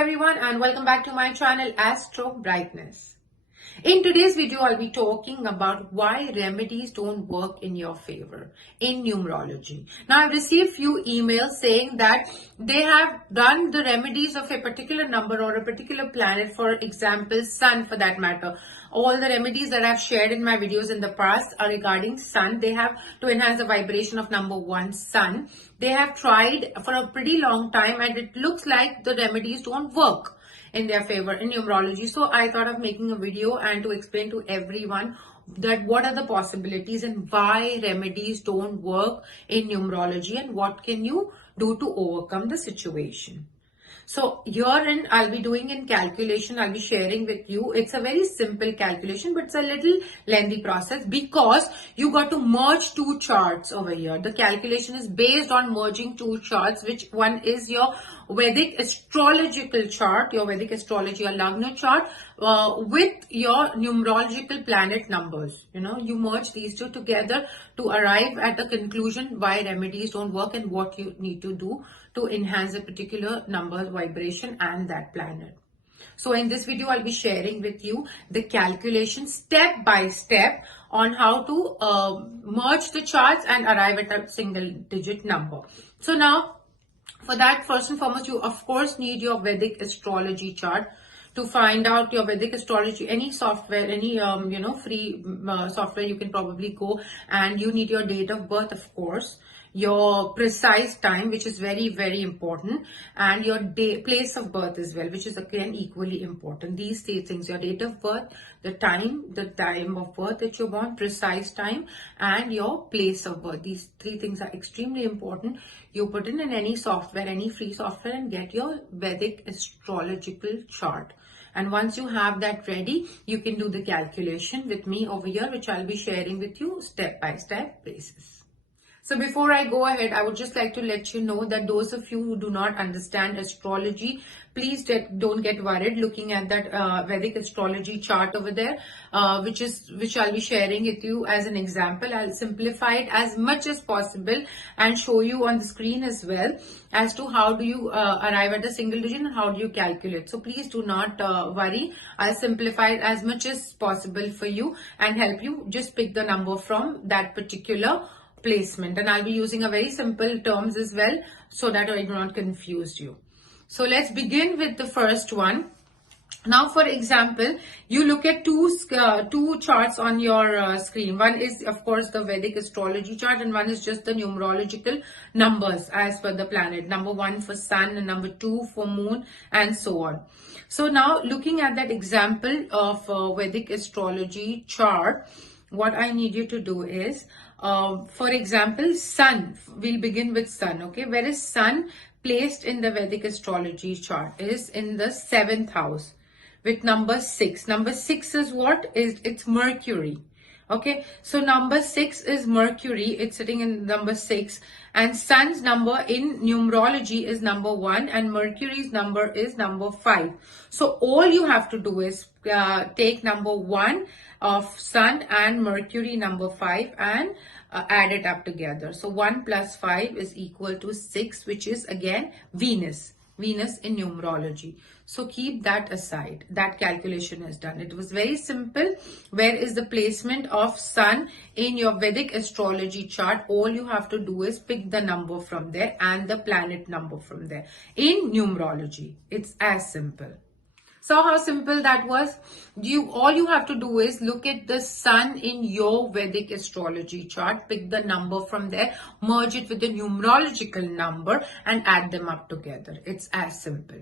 everyone and welcome back to my channel Astrobrightness. In today's video, I'll be talking about why remedies don't work in your favor in numerology. Now, I've received few emails saying that they have done the remedies of a particular number or a particular planet, for example, sun for that matter. All the remedies that I've shared in my videos in the past are regarding sun. They have to enhance the vibration of number 1, sun. They have tried for a pretty long time and it looks like the remedies don't work in their favor in numerology. So I thought of making a video and to explain to everyone that what are the possibilities and why remedies don't work in numerology and what can you do to overcome the situation. So herein I'll be doing in calculation, I'll be sharing with you. It's a very simple calculation, but it's a little lengthy process because you got to merge two charts over here. The calculation is based on merging two charts, which one is your Vedic astrological chart, your Vedic astrology or Lagna chart with your numerological planet numbers. You merge these two together to arrive at the conclusion why remedies don't work and what you need to do to enhance a particular number vibration and that planet. So in this video, I'll be sharing with you the calculation step by step on how to merge the charts and arrive at a single digit number. So now, for that, first and foremost, you of course need your Vedic astrology chart. To find out your Vedic astrology, any software, any free software, you can probably go, and you need your date of birth, of course, your precise time, which is very, very important, and your place of birth as well, which is again equally important. These three things: your date of birth, the time of birth that you're born, precise time, and your place of birth. These three things are extremely important. You put in any software, any free software, and get your Vedic astrological chart. And once you have that ready, you can do the calculation with me over here, which I'll be sharing with you step by step basis. So before I go ahead, I would just like to let you know that those of you who do not understand astrology, please don't get worried looking at that Vedic astrology chart over there, which I'll be sharing with you as an example. I'll simplify it as much as possible and show you on the screen as well as to how do you arrive at a single digit and how do you calculate. So please do not worry. I'll simplify it as much as possible for you and help you just pick the number from that particular placement, and I'll be using a very simple terms as well so that I do not confuse you. So let's begin with the first one. Now, for example, you look at two charts on your screen. One is, of course, the Vedic astrology chart, and one is just the numerological numbers as per the planet. Number 1 for sun, and number 2 for moon, and so on. So now, looking at that example of Vedic astrology chart, what I need you to do is, for example, sun. We'll begin with sun, okay? Where is sun placed in the Vedic astrology chart? Is in the 7th house with number 6. Number 6 is what? It's Mercury. Okay, so number 6 is Mercury. It's sitting in number 6, and sun's number in numerology is number 1, and Mercury's number is number 5. So all you have to do is take number 1 of sun and Mercury number 5 and add it up together. So 1 plus 5 is equal to 6, which is again Venus in numerology. So keep that aside. That calculation is done. It was very simple. Where is the placement of sun in your Vedic astrology chart? All you have to do is pick the number from there and the planet number from there in numerology. It's as simple. So how simple that was? All you have to do is look at the sun in your Vedic astrology chart, pick the number from there, merge it with the numerological number and add them up together. It's as simple.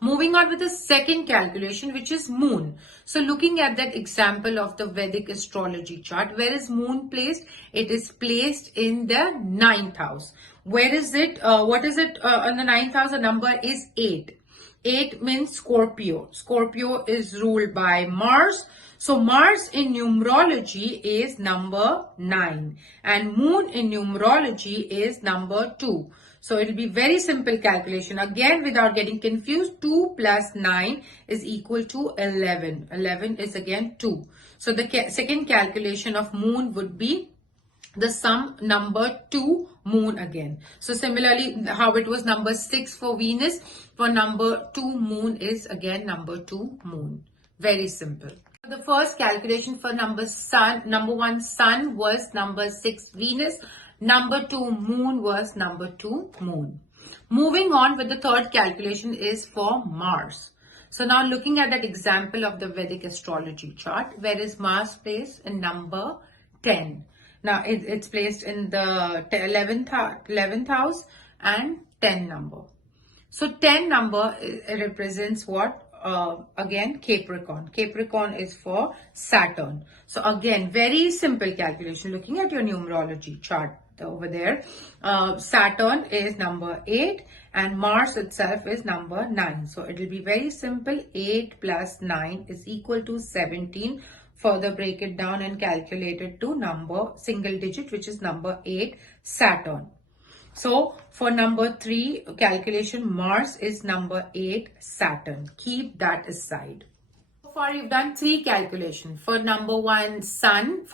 Moving on with the second calculation, which is moon. So looking at that example of the Vedic astrology chart, where is moon placed? It is placed in the 9th house. Where is it? What is it on the 9th house? The number is 8. 8 means Scorpio. Scorpio is ruled by Mars. So Mars in numerology is number 9 and moon in numerology is number 2. So it will be very simple calculation. Again, without getting confused, 2 plus 9 is equal to 11. 11 is again 2. So the second calculation of moon would be the sum number 2 moon again. So similarly, how it was number 6 for Venus, for number 2 moon is again number 2 moon. Very simple. The first calculation for number 1 sun was number 6 Venus, number 2 moon was number 2 moon. Moving on with the third calculation is for Mars. So now looking at that example of the Vedic astrology chart, where is Mars placed in number 10? Now it's placed in the 11th house and 10 number. So 10 number represents what? Again, Capricorn. Capricorn is for Saturn. So again, very simple calculation. Looking at your numerology chart over there, Saturn is number 8 and Mars itself is number 9. So it will be very simple. 8 plus 9 is equal to 17. Further break it down and calculate it to number single digit, which is number 8, Saturn. So for number 3 calculation, Mars is number 8, Saturn. Keep that aside. So far you've done 3 calculations. For number 1 Sun,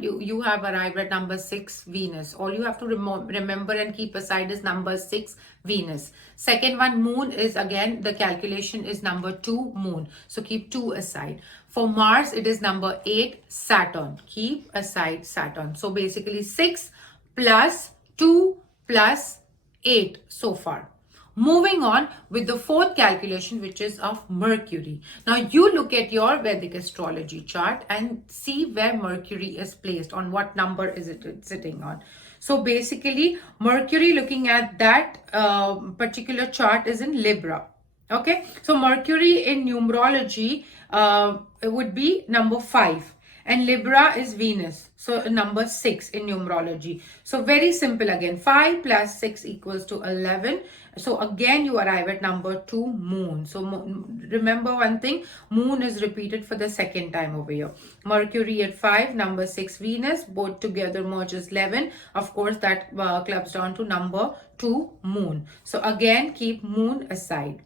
you have arrived at number 6 Venus. All you have to remember and keep aside is number 6 Venus. Second one Moon is again, the calculation is number 2 Moon. So keep 2 aside. For Mars it is number 8 Saturn. Keep aside Saturn. So basically 6 plus 2 plus 8 so far. Moving on with the fourth calculation, which is of Mercury. Now you look at your Vedic astrology chart and see where Mercury is placed, on what number is it sitting on. So basically Mercury, looking at that particular chart, is in Libra. Okay, so Mercury in numerology it would be number 5. And Libra is Venus, so number 6 in numerology. So very simple again, 5 plus 6 equals to 11. So again you arrive at number 2 Moon. So remember one thing, Moon is repeated for the second time over here. Mercury at 5, number 6 Venus, both together merges 11. Of course that clubs down to number 2 Moon. So again keep Moon aside.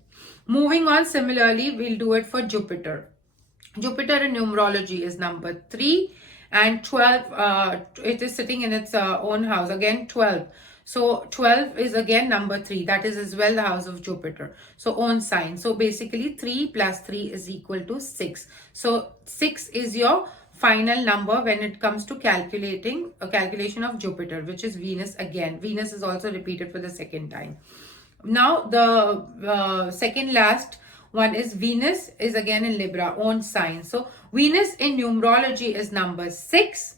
Moving on, similarly we'll do it for Jupiter. Jupiter in numerology is number 3 and 12, it is sitting in its own house, again 12. So 12 is again number 3, that is as well the house of Jupiter. So own sign. So basically 3 plus 3 is equal to 6. So 6 is your final number when it comes to calculating a calculation of Jupiter, which is Venus again. Venus is also repeated for the second time. Now the second last one is Venus, is again in Libra, own sign. So Venus in numerology is number 6.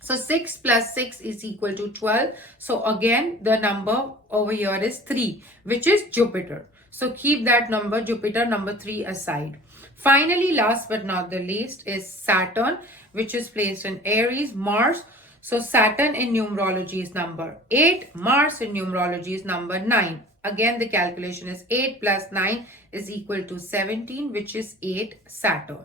So 6 plus 6 is equal to 12. So again the number over here is 3, which is Jupiter. So keep that number, Jupiter number 3, aside. Finally, last but not the least, is Saturn, which is placed in Aries. Mars. So Saturn in numerology is number 8. Mars in numerology is number 9. Again, the calculation is 8 plus 9 is equal to 17, which is 8 Saturn.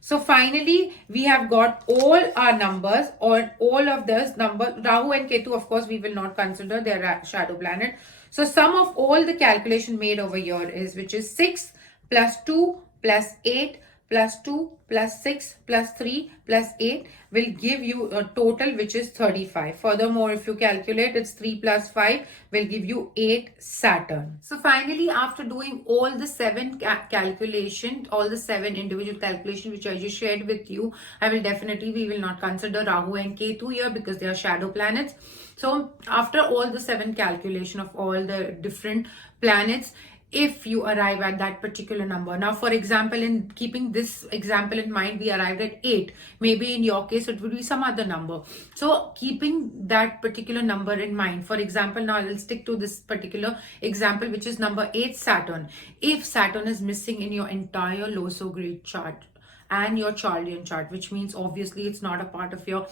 So finally, we have got all our numbers, or all of those numbers. Rahu and Ketu, of course, we will not consider, they are shadow planet. So sum of all the calculation made over here is, which is 6 plus 2 plus 8 plus 2 plus 6 plus 3 plus 8 will give you a total which is 35. Furthermore, if you calculate, it's 3 plus 5 will give you 8 Saturn. So finally, after doing all the 7 calculations, all the 7 individual calculations which I just shared with you, we will not consider Rahu and Ketu here because they are shadow planets. So after all the 7 calculation of all the different planets, if you arrive at that particular number. Now, for example, in keeping this example in mind, we arrived at 8. Maybe in your case, it would be some other number. So keeping that particular number in mind, for example, now I'll stick to this particular example, which is number 8, Saturn. If Saturn is missing in your entire Loso grade chart and your Charlian chart, which means obviously it's not a part of your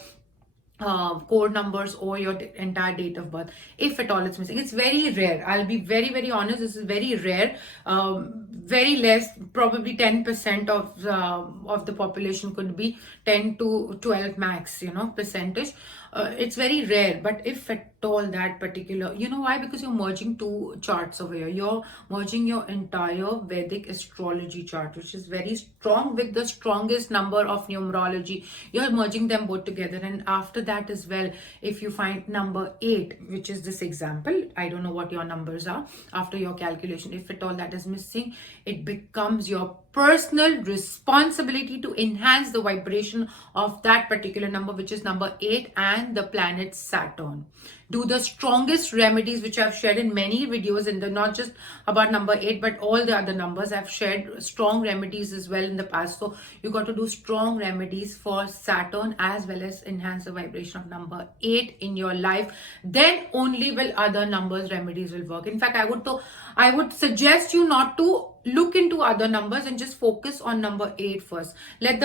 code numbers or your entire date of birth, if at all it's missing, it's very rare. I'll be very honest, this is very rare. Very less, probably 10% of the population, could be 10 to 12 max, percentage. it's very rare, but if at all that particular, you know why? Because you're merging two charts over here. You're merging your entire Vedic astrology chart, which is very strong, with the strongest number of numerology. You're merging them both together. And after that as well, if you find number 8, which is this example, I don't know what your numbers are after your calculation, if at all that is missing, it becomes your personal responsibility to enhance the vibration of that particular number, which is number 8 and the planet Saturn. Do the strongest remedies, which I've shared in many videos, and they're not just about number 8 but all the other numbers. I've shared strong remedies as well in the past, so you got to do strong remedies for Saturn as well as enhance the vibration of number 8 in your life. Then only will other numbers remedies will work. In fact, I would suggest you not to look into other numbers and just focus on number 8 first. Let's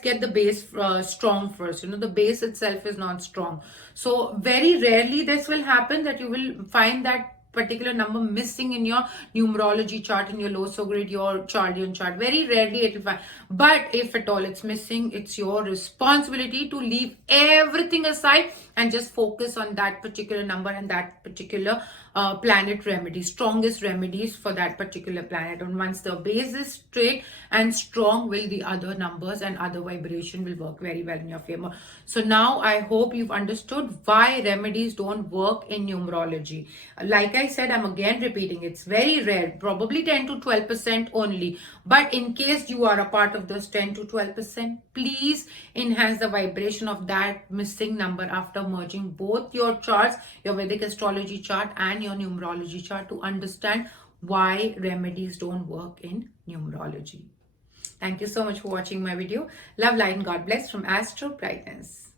get the base strong first. The base itself is not strong, so very rarely this will happen that you will find that particular number missing in your numerology chart, in your low grid, your Chardian chart. Very rarely it will find, but if at all it's missing, it's your responsibility to leave everything aside and just focus on that particular number and that particular planet remedy, strongest remedies for that particular planet. And once the base is straight and strong, will the other numbers and other vibration will work very well in your favor. So now I hope you've understood why remedies don't work in numerology. Like I said, I'm again repeating, it's very rare, probably 10 to 12% only. But in case you are a part of those 10 to 12%, please enhance the vibration of that missing number after merging both your charts, your Vedic astrology chart and your numerology chart, to understand why remedies don't work in numerology. Thank you so much for watching my video. Love, light and God bless from Astrobrightness.